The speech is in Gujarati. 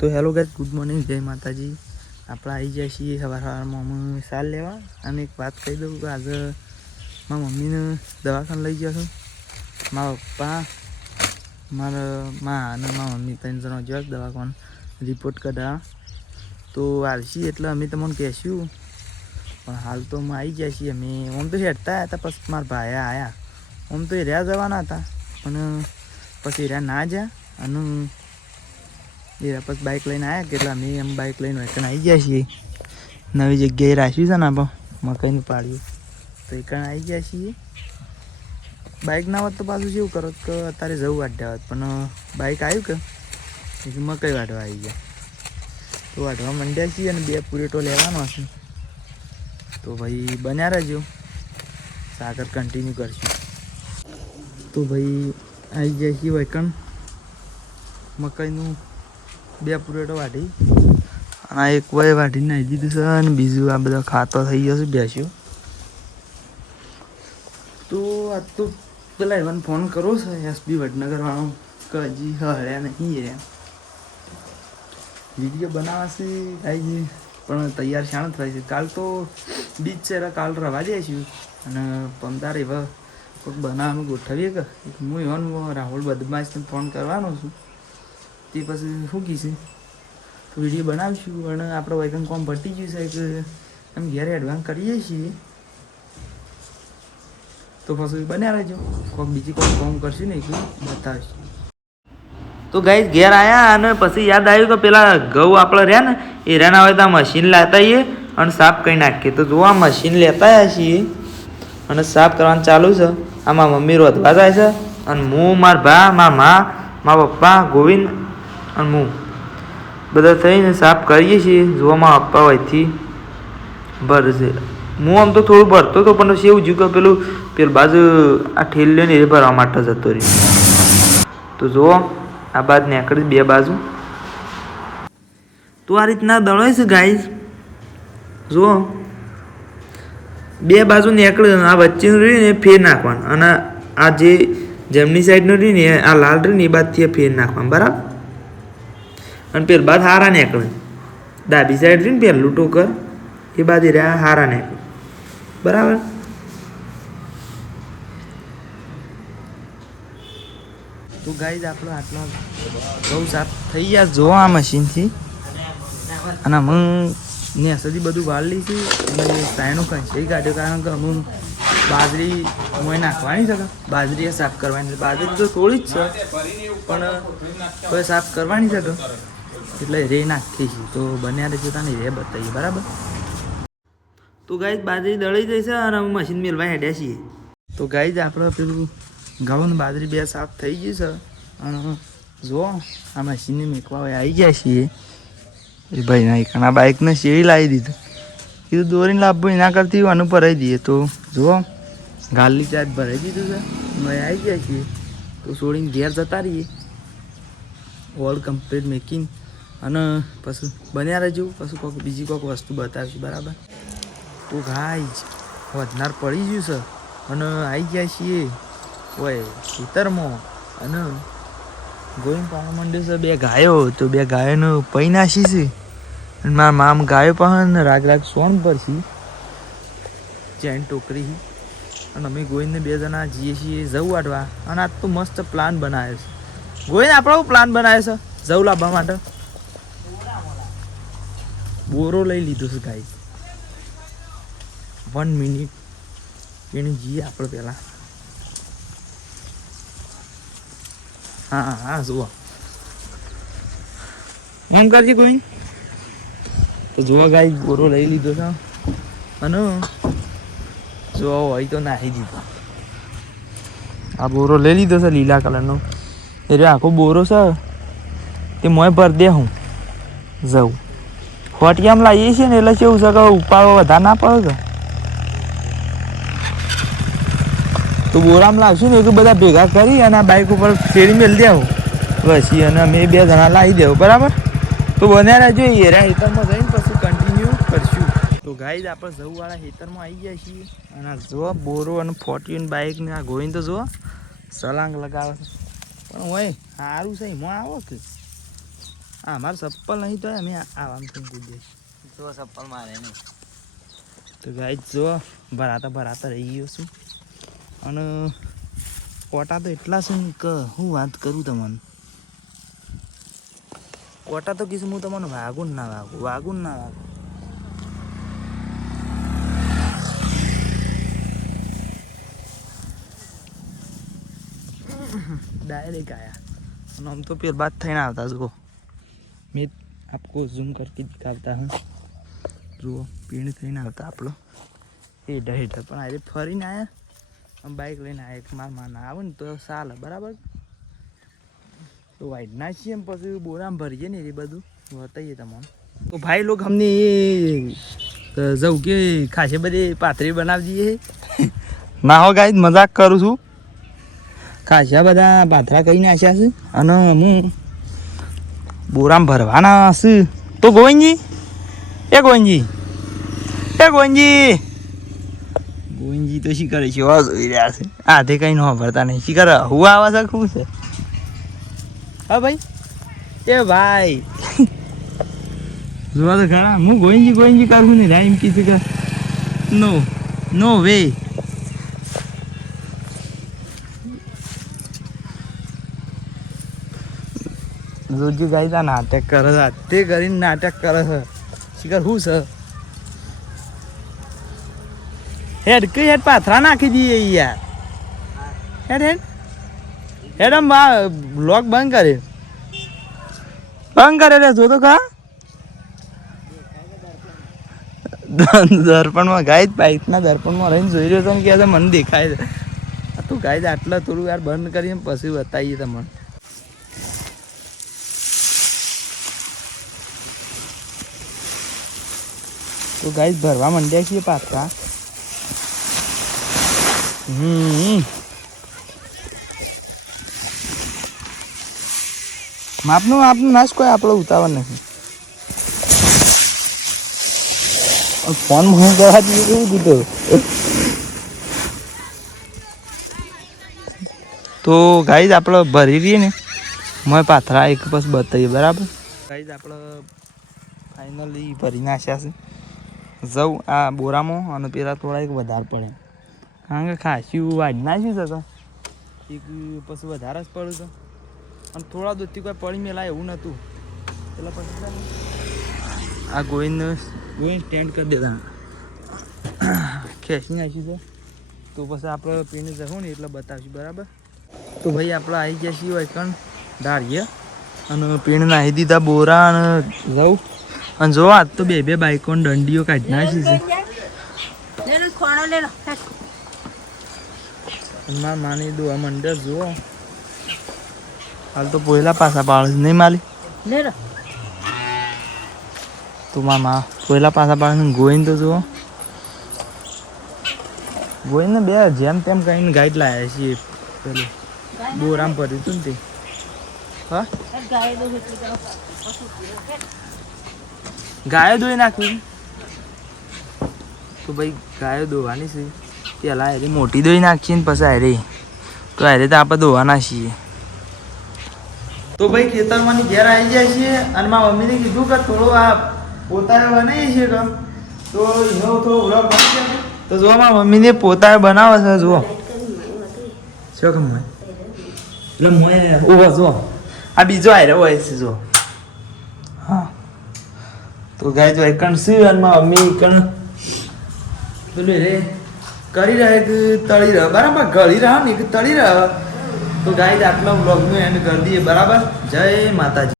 તો હેલો ગાઈઝ ગુડ મોર્નિંગ જય માતાજી. આપણે આવી જાય છીએ સવાર સવારમાં અમે સાલ લેવા અને એક વાત કહી દઉં કે આજે મારા મમ્મીને દવાખાને લઈ ગયા છું. મારા પપ્પા, મારા મા અને મારા મમ્મી ત્રણ જણા જોયા દવાખાને રિપોર્ટ કઢાવવા. તો આવશી એટલે અમે તમને કહેશું. પણ હાલ તો અમે આવી ગયા છીએ. અમે આમ તો હેઠતા હતા પછી મારા ભાઈ આવ્યા આમ તો એ રહ્યા જવાના હતા. પણ પછી રહ્યા ના જ્યાં. અને એ પછી બાઇક લઈને આવ્યા કેટલા મેં એમ બાઇક લઈને એકણ આવી ગયા છીએ. નવી જગ્યાએ રાખ્યું છે ને આપણે મકાઈનું પાડ્યું તો એકણ આવી ગયા છીએ. બાઇક ના હોત તો પાછું જેવું કરો કે અત્યારે જવું વાઢ્યા હોત, પણ બાઇક આવ્યું કે? એટલે મકાઈ વાઢવા આવી ગયા. તો વાઢવા માંડ્યા છીએ અને બે પૂરેટો લેવાનો હશે. તો ભાઈ બન્યા રહેજો. સાગર કન્ટિન્યુ કરશું. તો ભાઈ આવી ગયા છીએ વૈકણ મકાઈનું બે પુરેટો વાઢી અને એક વય વાઢી નાખી દીધું છે અને બીજું આ બધા ખાતો થઈ ગયો છે, બેસ્યો. તો આ તો પેલા એવાને ફોન કરો છે એસબી વડનગર વાળો. કે હજી હળ્યા નહીં રહ્યા વીડિયો બનાવશે આવી પણ તૈયાર શાણ થાય છે. કાલ તો બીચ છે કાલ રવા જઈશું. અને પમદાર એવા કોઈક બનાવવાનું ગોઠવીએ કે? હું એવાનું રાહુલ બદમાશને ફોન કરવાનો છું. તે પછી શું કીશે તો વીડિયો બનાવીશું અને આપણે વૈકન કોમ ભટી ગયું છે કે એમ ઘેરે એડવાન્સ કરીએ છીએ. તો પછી બન્યા રહેજો. કોઈક બીજી કોઈ કોમ કરશું ને એટલું બતાવીશું. તો ગાઈ ઘેર આવ્યા અને પછી યાદ આવ્યું કે પેલા ઘઉં આપણે રહ્યા ને, એ રહ્યા હોય તો આ મશીન લાતા આવીએ અને સાફ કરી નાખીએ. તો જો આ મશીન લેતા આવ્યા છીએ અને સાફ કરવાનું ચાલુ છે. આમાં મમ્મી રોધવા જાય છે અને હું, મારા ભા, મારા મા, મારા પપ્પા, ગોવિંદ અને હું. બધા થઈને સાફ કરીએ છીએ, જોવામાં આપવા હોયથી ભરશે હું આમ તો થોડું ભરતો હતો પણ પછી એવું જ્યું કે પેલું પેલું બાજુ આ ઠેલ્યો ને એ ભરવા માટે જતો રહ્યો. તો જુઓ, આ બાદ નીકળી બે બાજુ. તો આ રીતના દળોય છે ગાઈઝ જુઓ. બે બાજુ નીકળે આ વચ્ચેનું રહ્યું ને ફેર નાખવાનું. અને આ જે જમણી સાઈડનું રહ્યું ને આ લાલ રહ્યું ને એ બાદથી ફેર નાખવાનું. બરાબર? અને પેલ બાદ હારા નીકળે. ડાબી સાઈડ રહ્યું ને પહેલું ટોકર એ એ રહ્યા હારા નીકળે. બરાબર? તો ગાઈઝ આપણો આટલો બહુ સાફ થઈ ગયા જો આ મશીનથી અને હું ને સુધી બધું વાળી છે અને સાયનું કંઈ કાઢ્યો કારણ કે અમુક બાજરી મોય નાખવાની છે બાજરી સાફ કરવાની છે. બાજરી તો થોડી જ છે. પણ સાફ કરવાની છે એટલે રે નાખીશું તો બન્યા રહેજો તને રે બતાવીએ બરાબર? તો ગાય બાજરી દળી જશે અને મશીન મેળવા હેડ્યા છીએ. તો ગાઈઝ આપણે પેલું ઘઉં બાજરી બે સાફ થઈ ગઈ છે અને જો આ મશીનને મેકવા આવી ગયા છીએ. એ ભાઈ ના એકના બાઇકને શેરી લાવી દીધું. કીધું દોરીને લાવવું એના કરતી આનું ભરાઈ દઈએ. તો જુઓ ગાલની ચાર્જ ભરાઈ દીધું છે. ભાઈ આવી ગયા છીએ. તો છોડીને ઘેર જતા રહીએ. ઓલ કમ્પ્લીટ મેકિંગ અને પછી બન્યા રહેજો, પછી કોઈક બીજી કોઈક વસ્તુ બતાવીશું, બરાબર? તો ગાય વધનાર પડી ગયું છે. અને આવી ગયા છીએ હોય ખેતરમાં. અને ગોઈન પાવા માંડ્યું છે, બે ગાયો, તો બે ગાયોનું પૈ નાસી છે. અને મારા મામ ગાયો પણ રાગ રાગ સોન પર છે. ચેન ટોકરી અને અમે ગોઈને બે જણા જઈએ છીએ જવું આટવા અને આજ તો મસ્ત પ્લાન બનાવ્યો છે. ગોઈને આપણો પ્લાન બનાવ્યો છે? જવું લાવવા માટે? બોરો લઈ લીધો છે ગાય વન મિનિટ એને જઈએ આપણે પહેલાં. હા હા જુઓ. એમ કરજે કોઈ. તો જુઓ ગાય ગોરો લઈ લીધો છે. અને જોવા હોય તો નાહી દીધો. આ બોરો લઈ લીધો છે, લીલા કલરનો. એ આખો બોરો છે. તે મોય ભર દે હું. જવું ફોટિયામાં લાવીએ છીએ ને એટલે કેવું છે કે ઉપાડો વધારે ના પડે કે તો બોરામાં લાવશું ને એ બધા ભેગા કરી અને આ બાઇક ઉપર ફેરી મેળ દેવું પછી અને અમે બે જણા લાવી દેવું, બરાબર? તો બન્યા રહેજો એરા હેતરમાં જઈને પછી કન્ટિન્યુ કરશું. તો ગાઈ આપણે જવુંવાળા હેતરમાં આવી ગયા છીએ અને જો બોરો અને ફોર્ચ્યુન બાઇક ને આ ગોઈને તો જુઓ, સલાંગ લગાવે છે. પણ હોય સારું છે, એમાં આવો કે? આ મારે ચપ્પલ નહીં તો અમે આવામ થઈ કૂદીએ જો ચપ્પલ મારે નહીં. તો ગાઈ જો ભરાતા ભરાતા રહી ગયો છું. અને કોટા તો એટલા શું કે હું વાત કરું તમને? કોટા તો કીશું હું તમને વાગું ના વાગું વાગું ના વાગું. ડાયરેક્ટ આયા. અને આમ તો પેલ બાદ થઈને આવતા જ જુઓ મેં आपको जूम करके दिखाता हूँ। જુઓ પીણ થઈને આવતા આપણો હેઠળ હેઠળ પણ આજે ફરીને આવ્યા આમ બાઇક લઈને આવ્યા એક માર માના આવે ને તો ચાલે બરાબર તો વાઈટ ના છીએ એમ પછી બોરામાં ભરીએ ને એ બધું વતાઈએ તમારું તો ભાઈ લોક અમને જવું કે ખાસે બધી પાથરી બનાવી દઈએ ના હો ગાઈ મજાક કરું છું ખાસા બધા પાથરા કરી નાખ્યા છે અને હું બોરામાં ભરવાના હશે તો ગોવિંદજી? એ ગોવિંદજી. એ ગોવિંદજી. ગોવિંદજી તો શી કરે છે વા જોઈ રહ્યા છે. આધે કંઈ ન ભરતા નહીં. શી કરે હું આવા છે શું છે? હા ભાઈ? એ ભાઈ. જોવા તો ખરા. હું ગોવિંદજી ગોવિંદજી કરું ને રાઈમ કીધું કે? નો નો વે જોજો ગાઈ તા નાટક કરે છે. તે કરીને નાટક કરે છે. શિખર શું છે? હેડ, કઈ હેડ પાથરા નાખી દઈએ યાર? હેડ હેડ. હેડ, આમ બ્લોક બંધ કરે. બંધ કરે રે જો તો કા? દર્પણમાં ગાય બાઇકના દર્પણમાં રહીને જોઈ રહ્યો તો કે મને દેખાય છે. તું ગાય આટલા થોડું યાર બંધ કરીને પછી બતાવીએ તમને. તો ગાય ભરવા માંડ્યા છીએ હમ. માપનું માપનું નાશ કોઈ આપણો ઉતાવળ નથી. ફોન હું કરવા દઈએ કેવું દીધો તો ગાઈઝ આપણે ભરી રહીએ ને. મેં પાથરા એક બસ બતાવીએ, બરાબર? ગાઈઝ આપણે ફાઇનલી ભરી નાખ્યા છે. જવું આ બોરામાં અને પેલા થોડા એક વધારે પડે. કારણ કે ખાસ્યું વાઢ નાખ્યું છે તો. એક પછી વધારે જ પડ્યું છે. અને થોડા દૂધથી કોઈ પડી મેલાય એવું નહોતું. પેલા પછી આ ગોવિંદ ગોવિંદ સ્ટેન્ડ કરી દેતા. ખેંચી નાખ્યું છે. તો પછી આપણે પીને જવું ને એટલે બતાવશું, બરાબર? તો ભાઈ આપણે આવી ગયા છીએ વૈકણ ધારીએ. અને પીણ નાહી દીધા બોરા અને જવું અને જો આજ તો બે બે બાઈકો દંડીઓ કાઢી નાખી છે. મારા માની દુઆ મંડળ જુઓ. હાલ તો પોયલા પાછા પાડે નહીં માલી. તો મારા મા પહેલા પાછા પાડે ગોઈને તો જુઓ. ગોઈને બે જેમ તેમ કરીને ગાઈડ લાયા છીએ. પેલું બોરામ ભર્યું હતું ને તે. હા? ગાયો દોઈ નાખવી તો ભાઈ ગાયો દોવાની છે. પેલા હારે મોટી દોઈ નાખીએ ને પછી હારે. તો હારે તો આપણે દોવાના છીએ. તો ભાઈ ખેતરમાંની ઘેર આવી જાય છે અને મારા મમ્મીને કીધું કે થોડો આ પોતાએ બનાવીએ છીએ કે તો એનો થોડો વ્લોગ બની જાય તો જો મારા મમ્મીને પોતાએ બનાવે છે, જુઓ. શું કે મોય એટલે મોય ઓહો જો આ બીજો હારે હોય છે જો હા. તો ગાય જો એકણ શું અને મારા મમ્મી એકણ પેલું રે કરી રહે કે તળી રહે બરાબર, ગળી રહે ને કે તળી રહે તો ગાય આટલા બ્લોગનું એન્ડ કરી દઈએ. બરાબર? જય માતાજી.